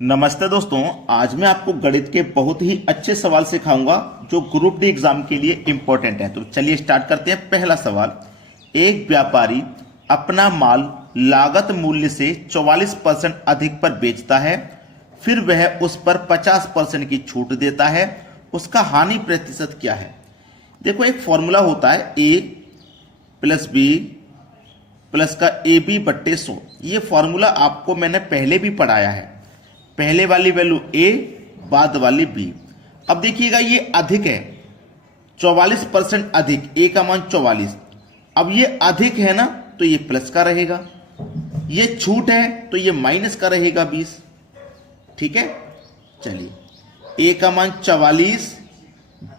नमस्ते दोस्तों। आज मैं आपको गणित के बहुत ही अच्छे सवाल सिखाऊंगा जो ग्रुप डी एग्जाम के लिए इंपॉर्टेंट है। तो चलिए स्टार्ट करते हैं। पहला सवाल, एक व्यापारी अपना माल लागत मूल्य से 44% अधिक पर बेचता है, फिर वह उस पर 50% की छूट देता है, उसका हानि प्रतिशत क्या है? देखो, एक फॉर्मूला होता है ए प्लस बी प्लस का ए बी बट्टे 100। ये फॉर्मूला आपको मैंने पहले भी पढ़ाया है। पहले वाली वैल्यू ए, बाद वाली बी। अब देखिएगा, ये अधिक है, 44% अधिक, ए का मान 44। अब ये अधिक है ना, तो ये प्लस का रहेगा, ये छूट है तो ये माइनस का रहेगा 20। ठीक है, चलिए, ए का मान 44,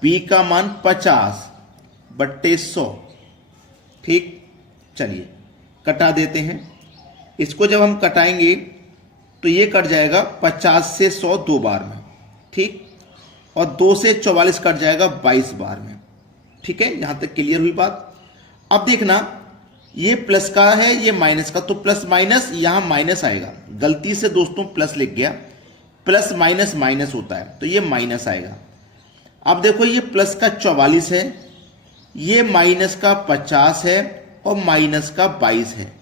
बी का मान 50 बट्टे 100। ठीक, चलिए कटा देते हैं। इसको जब हम कटाएंगे तो ये कट जाएगा 50 से 100 दो बार में। ठीक, और 2 से 44 कट जाएगा 22 बार में। ठीक है, यहां तक क्लियर हुई बात। अब देखना, ये प्लस का है, ये माइनस का, तो प्लस माइनस यहां माइनस आएगा। गलती से दोस्तों प्लस लिख गया, प्लस माइनस माइनस होता है, तो ये माइनस आएगा। अब देखो, ये प्लस का 44 है, ये माइनस का 50 है और माइनस का 22 है।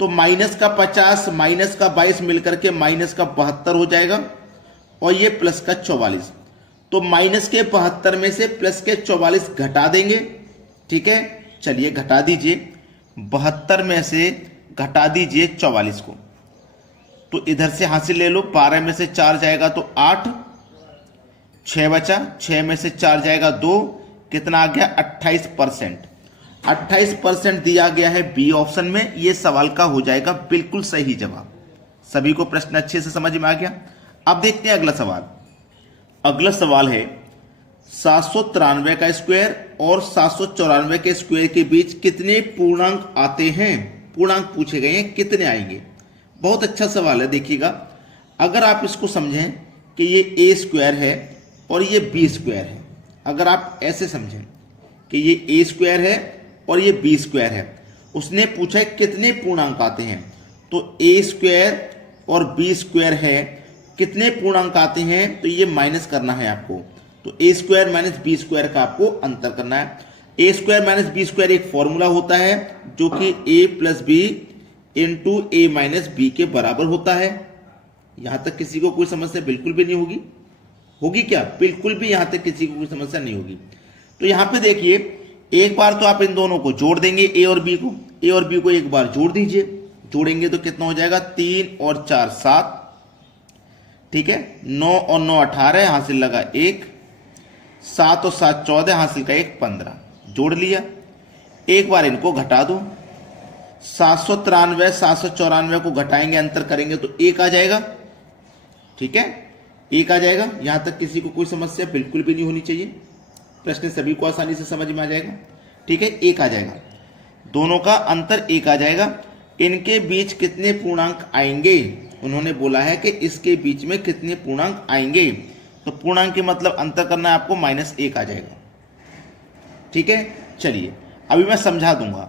तो माइनस का 50 माइनस का 22 मिलकर के माइनस का 72 हो जाएगा, और ये प्लस का 44। तो माइनस के 72 में से प्लस के 44 घटा देंगे। ठीक है, चलिए घटा दीजिए, 72 में से घटा दीजिए 44 को, तो इधर से हासिल ले लो। 12 में से 4 जाएगा तो 8, 6 बचा, 6 में से 4 जाएगा 2, कितना आ गया? 28%। 28% दिया गया है बी ऑप्शन में। यह सवाल का हो जाएगा बिल्कुल सही जवाब। सभी को प्रश्न अच्छे से समझ में आ गया? अब देखते हैं अगला सवाल। अगला सवाल है, 793 का स्क्वायर और 794 के स्क्वायर के बीच कितने पूर्णांक आते हैं? पूर्णांक पूछे गए हैं, कितने आएंगे? बहुत अच्छा सवाल है। देखिएगा, अगर आप इसको समझें कि ये ए स्क्वायर है और ये बी स्क्वायर है, अगर आप ऐसे समझें कि ये ए स्क्वायर है और ये बी स्क्वायर है, उसने पूछा है कितने पूर्णांक आते हैं, तो ए स्क्वायर और बी स्क्वायर है, कितने पूर्णांक आते हैं, तो ये माइनस करना है आपको। तो ए स्क्वायर माइनस बी स्क्वायर का आपको अंतर करना है। ए स्क्वायर माइनस बी स्क्वायर एक फॉर्मूला होता है जो कि ए प्लस बी इंटू ए माइनस बी के बराबर होता है। यहां तक किसी को कोई समस्या बिल्कुल भी नहीं होगी? होगी क्या? बिल्कुल भी यहां तक किसी को कोई समस्या नहीं होगी। तो यहां पे देखिए, एक बार तो आप इन दोनों को जोड़ देंगे, ए और बी को। ए और बी को एक बार जोड़ दीजिए, जोड़ेंगे तो कितना हो जाएगा? 3 और 4 7। ठीक है, 9 और 9 18, हासिल लगा 1, 7 और 7 14, हासिल का 1 15। जोड़ लिया, एक बार इनको घटा दो। 793 794 को घटाएंगे, अंतर करेंगे तो 1 आ जाएगा। ठीक है, 1 आ जाएगा। यहां तक किसी को कोई समस्या बिल्कुल भी नहीं होनी चाहिए। प्रश्न सभी को आसानी से समझ में आ जाएगा। ठीक है, 1 आ जाएगा, दोनों का अंतर 1 आ जाएगा। इनके बीच कितने पूर्णांक आएंगे? उन्होंने बोला है कि इसके बीच में कितने पूर्णांक आएंगे, तो पूर्णांक के मतलब अंतर करना है आपको, -1 आ जाएगा। ठीक है, चलिए अभी मैं समझा दूंगा।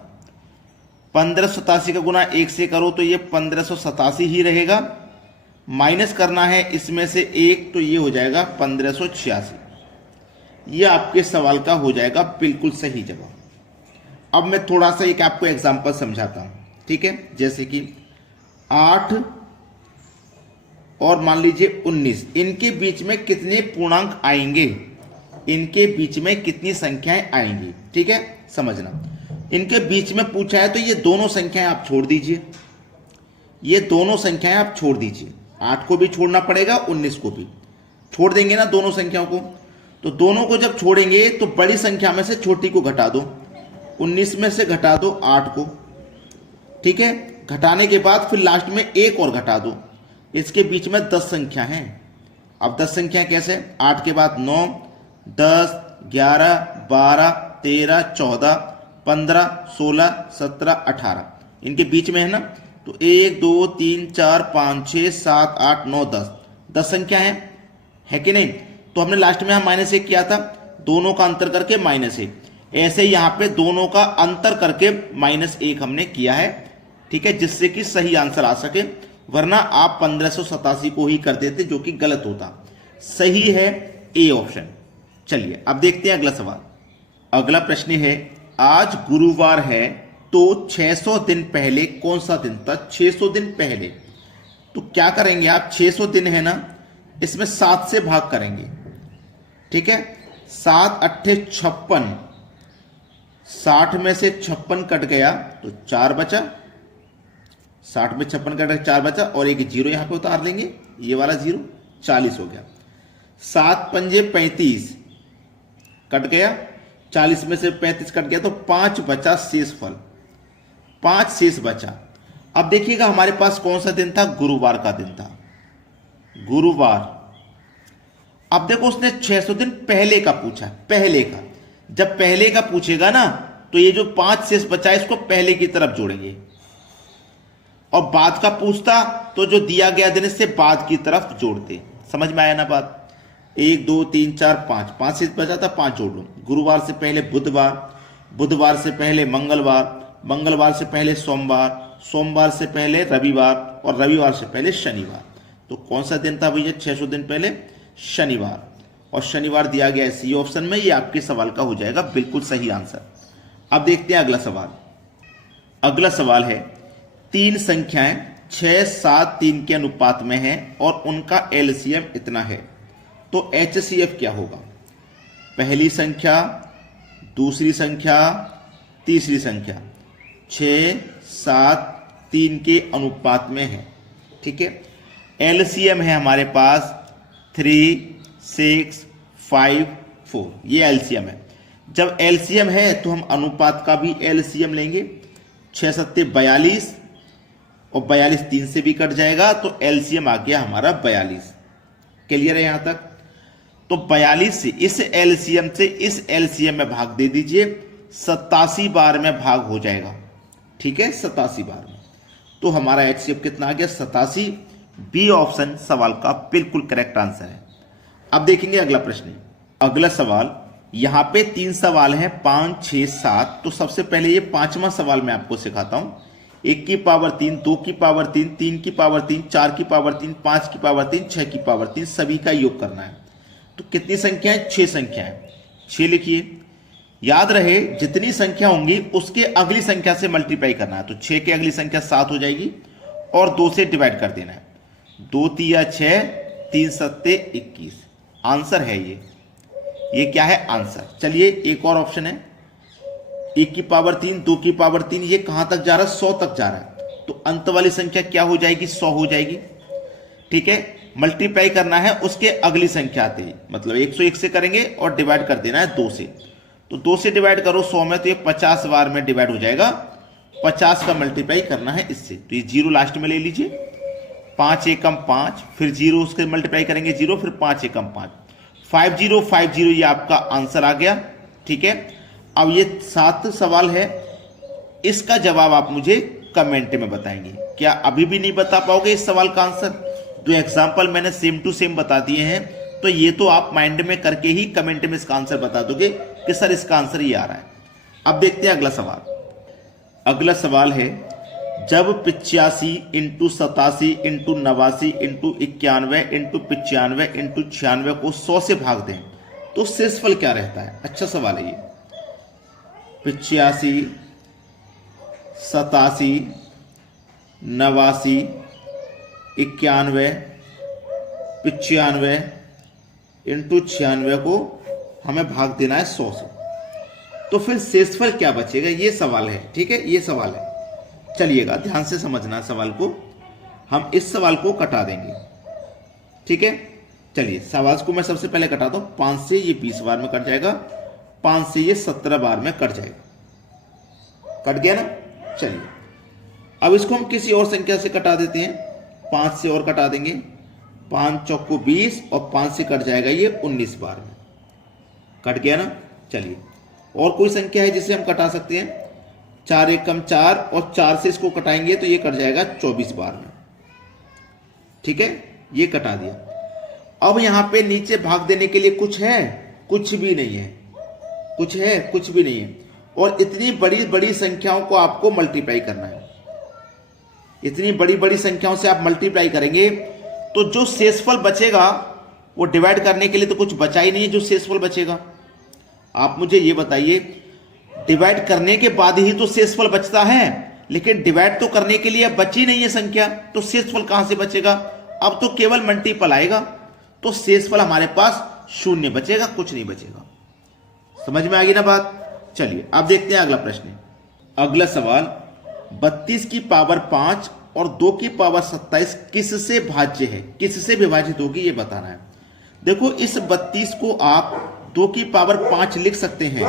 1587 का गुना 1 से करो तो ये 1587 ही रहेगा। माइनस करना है इसमें से 1, तो ये हो जाएगा 1586। ये आपके सवाल का हो जाएगा बिल्कुल सही जवाब। अब मैं थोड़ा सा एक आपको एग्जांपल समझाता हूं। ठीक है, जैसे कि 8 और मान लीजिए 19, इनके बीच में कितने पूर्णांक आएंगे? इनके बीच में कितनी संख्याएं आएंगी? ठीक है, समझना। इनके बीच में पूछा है तो ये दोनों संख्याएं आप छोड़ दीजिए, ये दोनों संख्याएं आप छोड़ दीजिए। 8 को भी छोड़ना पड़ेगा, 19 को भी छोड़ देंगे ना दोनों संख्याओं को। तो दोनों को जब छोड़ेंगे तो बड़ी संख्या में से छोटी को घटा दो। 19 में से घटा दो 8 को। ठीक है, घटाने के बाद फिर लास्ट में 1 और घटा दो। इसके बीच में 10 संख्या हैं। अब 10 संख्या कैसे? 8 के बाद 9, 10, 11, 12, 13, 14, 15, 16, 17, 18, इनके बीच में है ना। तो 1 2 3 4 5 6 7 8 9 10, 10 संख्या है कि नहीं? तो हमने लास्ट में हम -1 किया था, दोनों का अंतर करके -1। ऐसे यहां पे दोनों का अंतर करके -1 हमने किया है। ठीक है, जिससे कि सही आंसर आ सके। वरना आप 1587 को ही कर देते, जो कि गलत होता। सही है ए ऑप्शन। चलिए अब देखते हैं अगला सवाल। अगला प्रश्न है, आज गुरुवार है तो 600 दिन पहले कौन सा दिन था? 600 दिन पहले तो क्या करेंगे आप, 600 दिन है ना, इसमें 7 से भाग करेंगे। ठीक है, 7 अट्ठे 56, 60 में से 56 कट गया तो 4 बचा, 60 में 56 कट गया 4 बचा, और एक जीरो यहां पे उतार लेंगे, ये वाला जीरो, 40 हो गया। 7 पंजे 35 कट गया, 40 में से 35 कट गया तो 5 बचा शेषफल, 5 शेष बचा। अब देखिएगा हमारे पास कौन सा दिन था? गुरुवार का दिन था, गुरुवार। अब देखो उसने 600 दिन पहले का पूछा, पहले का। जब पहले का पूछेगा ना तो ये जो 5 शेष बचा है इसको पहले की तरफ जोड़ेंगे, और बाद का पूछता तो जो दिया गया दिन से बाद की तरफ जोड़ते। समझ में आया ना बात? 1 2 3 4 5, 5 शेष बचा था, 5 जोड़ लो। गुरुवार से पहले बुधवार, बुधवार से पहले मंगलवार, मंगलवार से पहले सोमवार, सोमवार से पहले रविवार, और रविवार से पहले शनिवार। तो कौन सा दिन था भैया 600 दिन पहले? शनिवार। और शनिवार दिया गया है सी ऑप्शन में, ये आपके सवाल का हो जाएगा बिल्कुल सही आंसर। अब देखते हैं अगला सवाल। अगला सवाल है, 3 संख्याएं 6 7 3 के अनुपात में हैं और उनका एलसीएम इतना है, तो एचसीएफ क्या होगा? पहली संख्या, दूसरी संख्या, तीसरी संख्या 6 7 3 के अनुपात में है। ठीक है, एलसीएम है हमारे पास 3 6 5 4, ये एलसीएम है। जब एलसीएम है तो हम अनुपात का भी एलसीएम लेंगे। 6 7 42, और 42 3 से भी कट जाएगा तो एलसीएम आ गया हमारा 42। क्लियर है यहां तक? तो 42 से इस एलसीएम से इस एलसीएम में भाग दे दीजिए, 87 बार में भाग हो जाएगा। ठीक है, 87 बार में। तो हमारा एचसीएफ कितना आ गया? 87। बी ऑप्शन सवाल का बिल्कुल करेक्ट आंसर है। अब देखेंगे अगला प्रश्न। अगला सवाल, यहां पे 3 सवाल हैं, 5 6 7। तो सबसे पहले ये 5वां सवाल मैं आपको सिखाता हूं। 1 की पावर 3, 2 की पावर 3, 3 की पावर 3, 4 की पावर 3, 5 की पावर 3, 6 की पावर 3, सभी का योग करना है। तो कितनी संख्याएं? 6 संख्याएं। 6 लिखिए। याद रहे जितनी संख्या होंगी उसके अगली संख्या से मल्टीप्लाई करना है। तो 6 की अगली संख्या 7 हो जाएगी, और 2 से डिवाइड कर देना है। 2 तिया 6, 3 सत्ते 21। आंसर है ये क्या है? आंसर। चलिए एक और ऑप्शन है, 1 की पावर 3, 2 की पावर 3, ये कहां तक जा रहा है? 100 तक जा रहा है। तो अंत वाली संख्या क्या हो जाएगी? 100 हो जाएगी। ठीक है, मल्टीप्लाई करना है उसके अगली संख्या आते ही, मतलब 101 से करेंगे और डिवाइड कर देना है 2 से। तो 2 से डिवाइड करो 100 में, तो ये 50 बार में डिवाइड हो जाएगा। 50 का मल्टीप्लाई करना है इससे, तो ये 0 लास्ट में ले लीजिए। 5 एकम 5, फिर 0 उसके मल्टीप्लाई करेंगे 0, फिर 5 एकम 5, 5050, ये आपका आंसर आ गया। ठीक है, अब ये 7 सवाल है, इसका जवाब आप मुझे कमेंट में बताएंगे। क्या अभी भी नहीं बता पाओगे इस सवाल का आंसर? जो एग्जाम्पल मैंने सेम टू सेम बता दिए हैं, तो ये तो आप माइंड में करके ही कमेंट में इसका आंसर बता दोगे कि सर इसका आंसर ये आ रहा है। अब देखते हैं अगला सवाल। अगला सवाल है, जब 85 into 87 into 89 into 91 into 95 into 96 को 100 से भाग दें तो शेषफल क्या रहता है? अच्छा सवाल है ये। 85 87 89 91 95 इंटू 96 को हमें भाग देना है 100 से, तो फिर शेषफल क्या बचेगा? ये सवाल है। ठीक है, ये सवाल है। चलिएगा ध्यान से समझना सवाल को। हम इस सवाल को कटा देंगे। ठीक है, चलिए सवाल को मैं सबसे पहले कटाता हूं। 5 से ये 20 बार में कट जाएगा, 5 से ये 17 बार में कट जाएगा। कट गया ना? चलिए अब इसको हम किसी और संख्या से कटा देते हैं। 5 से और कटा देंगे, 5 चौको 20, और 5 से कट जाएगा ये 19 बार में। कट गया ना? चलिए और कोई संख्या है जिसे हम कटा सकते हैं? 4 एकम 4, और 4 से इसको कटाएंगे तो ये कट जाएगा 24 बार में। ठीक है, ये कटा दिया। अब यहां पे नीचे भाग देने के लिए कुछ है? कुछ भी नहीं है। कुछ है? कुछ भी नहीं है। और इतनी बड़ी बड़ी संख्याओं को आपको मल्टीप्लाई करना है। इतनी बड़ी बड़ी संख्याओं से आप मल्टीप्लाई करेंगे तो जो शेषफल बचेगा वो डिवाइड करने के लिए तो कुछ बचा ही नहीं है। जो शेषफल बचेगा, आप मुझे ये बताइए, डिवाइड करने के बाद ही तो शेषफल बचता है, लेकिन डिवाइड तो करने के लिए बची नहीं है संख्या, तो शेषफल कहां से बचेगा? अब तो केवल मल्टीपल आएगा, तो शेषफल हमारे पास 0 बचेगा, कुछ नहीं बचेगा। समझ में आ गई ना बात? चलिए अब देखते हैं अगला प्रश्न। अगला सवाल, 32 की पावर 5 और 2 की पावर 27 किससे भाज्य है, किससे विभाजित होगी, ये बताना है। देखो, इस 32 को आप 2 की पावर 5 लिख सकते हैं।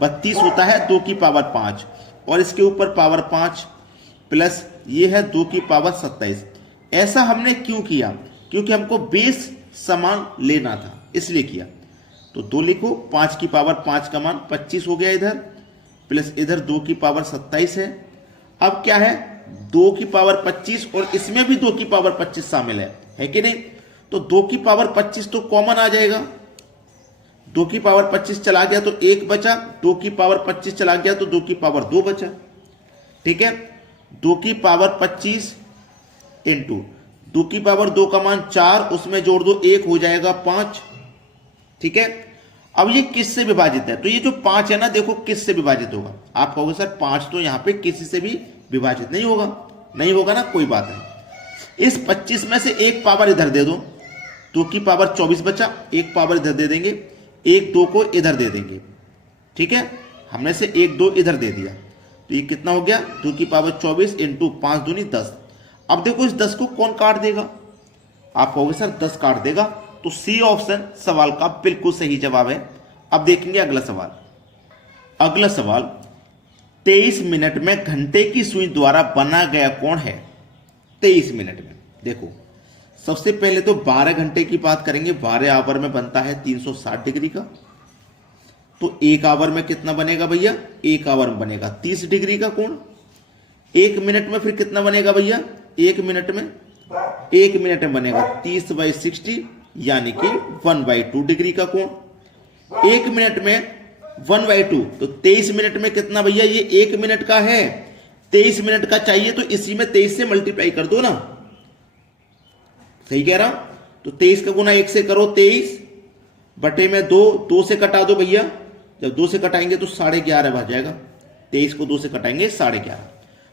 32 होता है 2 की पावर 5 और इसके ऊपर पावर 5 प्लस ये है 2 की पावर 27। ऐसा हमने क्यों किया? क्योंकि हमको बेस समान लेना था, इसलिए किया। तो 2 लिखो, 5 की पावर 5 का मान 25 हो गया इधर, प्लस इधर 2 की पावर 27 है। अब क्या है, 2 की पावर 25 और इसमें भी 2 की पावर 25 शामिल है कि नहीं? तो 2 की पावर 25 तो कॉमन आ जाएगा। 2 की पावर 25 चला गया तो 1 बचा, 2 की पावर 25 चला गया तो 2 की पावर 2 बचा। ठीक है, 2 की पावर 25 इंटू 2 की पावर 2 का मान 4, उसमें जोड़ दो 1 हो जाएगा 5। ठीक है, अब ये किससे विभाजित है? तो ये जो 5 है ना, देखो किससे विभाजित होगा। आप कहोगे सर 5 तो यहां पे किसी से भी विभाजित नहीं होगा। नहीं होगा ना, कोई बात नहीं। इस 25 में से एक पावर इधर दे दो, 2 की पावर 24 बचा, एक पावर इधर दे देंगे, 1 2 को इधर दे देंगे। ठीक है, हमने से 1 2 इधर दे दिया, तो ये कितना हो गया, 2 की पावर 24 इंटू 5 दूनी 10। अब देखो इस 10 को कौन काट देगा? आप कहोगे सर 10 काट देगा, तो सी ऑप्शन सवाल का बिल्कुल सही जवाब है। अब देखेंगे अगला सवाल। अगला सवाल, 23 मिनट में घंटे की सुई द्वारा बना गया कोण है 23 मिनट में। देखो, सबसे पहले तो 12 घंटे की बात करेंगे। 12 आवर में बनता है 360 डिग्री का, तो 1 आवर में कितना बनेगा भैया? 1 आवर में बनेगा 30 डिग्री का कोण। 1 मिनट में फिर कितना बनेगा भैया? 1 मिनट में बनेगा 30/60 यानी कि 1/2 डिग्री का कोण। 1 मिनट में 1/2, तो 23 मिनट में कितना भैया? ये 1 मिनट का है, 23 मिनट का चाहिए, तो इसी में 23 से मल्टीप्लाई कर दो ना। सही कह रहा हूं? तो 23 का गुना 1 से करो, 23 बटे में 2, 2 से कटा दो भैया। जब 2 से कटाएंगे तो 11.5 बच जाएगा। 23 को 2 से कटाएंगे 11.5,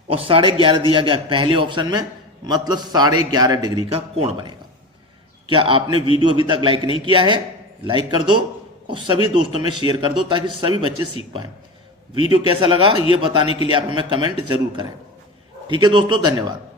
और 11.5 दिया गया पहले ऑप्शन में, मतलब 11.5 डिग्री का कोण बनेगा। क्या आपने वीडियो अभी तक लाइक नहीं किया है? लाइक कर दो और सभी दोस्तों में शेयर कर दो, ताकि सभी बच्चे सीख पाए। वीडियो कैसा लगा ये बताने के लिए आप हमें कमेंट जरूर करें। ठीक है दोस्तों, धन्यवाद।